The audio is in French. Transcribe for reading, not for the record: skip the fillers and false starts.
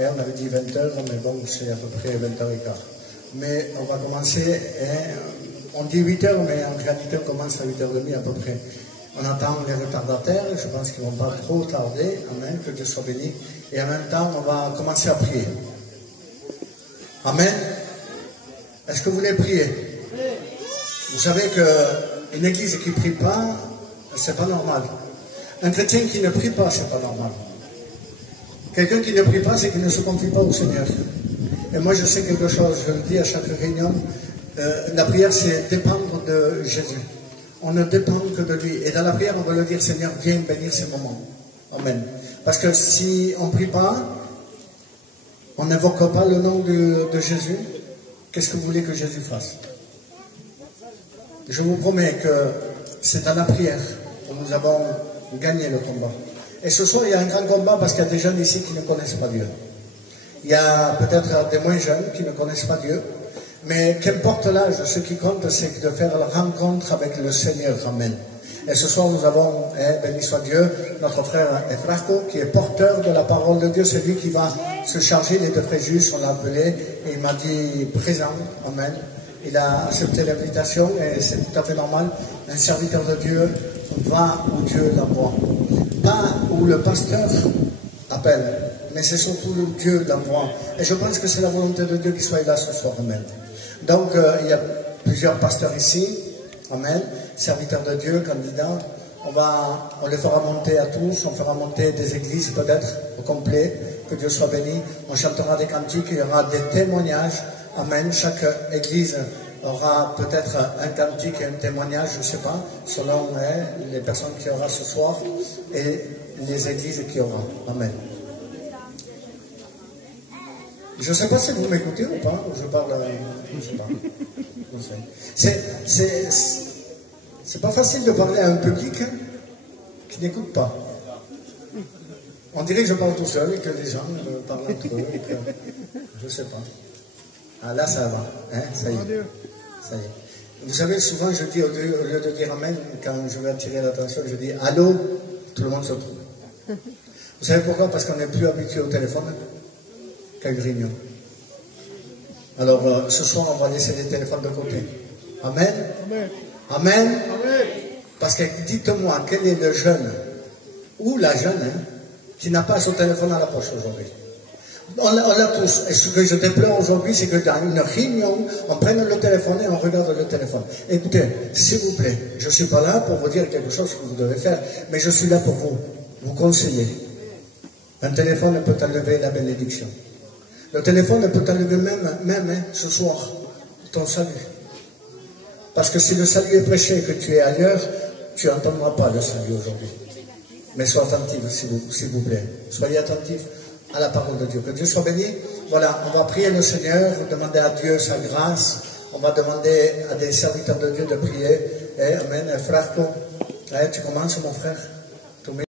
On avait dit 20 heures, mais bon, c'est à peu près 20h15. Mais on va commencer, on dit 8 heures, mais en réalité, on commence à 8h30 à peu près. On attend les retardataires, je pense qu'ils ne vont pas trop tarder. Amen, que Dieu soit béni. Et en même temps, on va commencer à prier. Amen. Est-ce que vous voulez prier? Vous savez qu'une église qui ne prie pas, c'est pas normal. Un chrétien qui ne prie pas, c'est pas normal. Quelqu'un qui ne prie pas, c'est qu'il ne se confie pas au Seigneur. Et moi, je sais quelque chose, je le dis à chaque réunion, la prière, c'est dépendre de Jésus. On ne dépend que de lui. Et dans la prière, on va le dire, Seigneur, viens bénir ces moments. Amen. Parce que si on ne prie pas, on n'invoque pas le nom de Jésus, qu'est-ce que vous voulez que Jésus fasse? Je vous promets que c'est dans la prière que nous avons gagné le combat. Et ce soir, il y a un grand combat parce qu'il y a des jeunes ici qui ne connaissent pas Dieu. Il y a peut-être des moins jeunes qui ne connaissent pas Dieu. Mais qu'importe l'âge, ce qui compte, c'est de faire la rencontre avec le Seigneur. Amen. Et ce soir, nous avons, béni soit Dieu, notre frère Efrako, qui est porteur de la parole de Dieu. C'est lui qui va se charger. Les deux frères justes, on l'a appelé, et il m'a dit présent. Amen. Il a accepté l'invitation, et c'est tout à fait normal. Un serviteur de Dieu va où Dieu l'envoie. Pas où le pasteur appelle, mais c'est surtout où Dieu l'envoie. Et je pense que c'est la volonté de Dieu qu'il soit là ce soir. Amen. Donc, il y a plusieurs pasteurs ici. Amen. Serviteurs de Dieu, candidats. On les fera monter à tous. On fera monter des églises peut-être au complet. Que Dieu soit béni. On chantera des cantiques. Il y aura des témoignages. Amen. Chaque église aura peut-être un cantique et un témoignage, je ne sais pas, selon les personnes qu'il y aura ce soir et les églises qu'il y aura. Amen. Je ne sais pas si vous m'écoutez ou pas, je parle, je ne sais pas. C'est pas facile de parler à un public qui n'écoute pas. On dirait que je parle tout seul et que les gens parlent entre eux et que, je ne sais pas. Ah là ça va, hein, ça y est. Ça y est. Vous savez, souvent je dis, au lieu de dire Amen, quand je veux attirer l'attention, je dis Allô, tout le monde se trouve. Vous savez pourquoi? Parce qu'on n'est plus habitué au téléphone qu'à une réunion. Alors ce soir, on va laisser les téléphones de côté. Amen. Amen. Amen. Amen. Parce que dites-moi, quel est le jeune ou la jeune qui n'a pas son téléphone à la poche aujourd'hui? On l'a tous. Et ce que je déplore aujourd'hui, c'est que dans une réunion, on prenne le téléphone et on regarde le téléphone. Écoutez, s'il vous plaît, je ne suis pas là pour vous dire quelque chose que vous devez faire, mais je suis là pour vous conseiller. Un téléphone peut enlever la bénédiction. Le téléphone peut enlever même ce soir, ton salut. Parce que si le salut est prêché et que tu es ailleurs, tu n'entendras pas le salut aujourd'hui. Mais sois attentif, s'il vous plaît. Soyez attentifs à la parole de Dieu. Que Dieu soit béni. Voilà, on va prier le Seigneur, demander à Dieu sa grâce. On va demander à des serviteurs de Dieu de prier. Amen. Frère, tu commences, mon frère.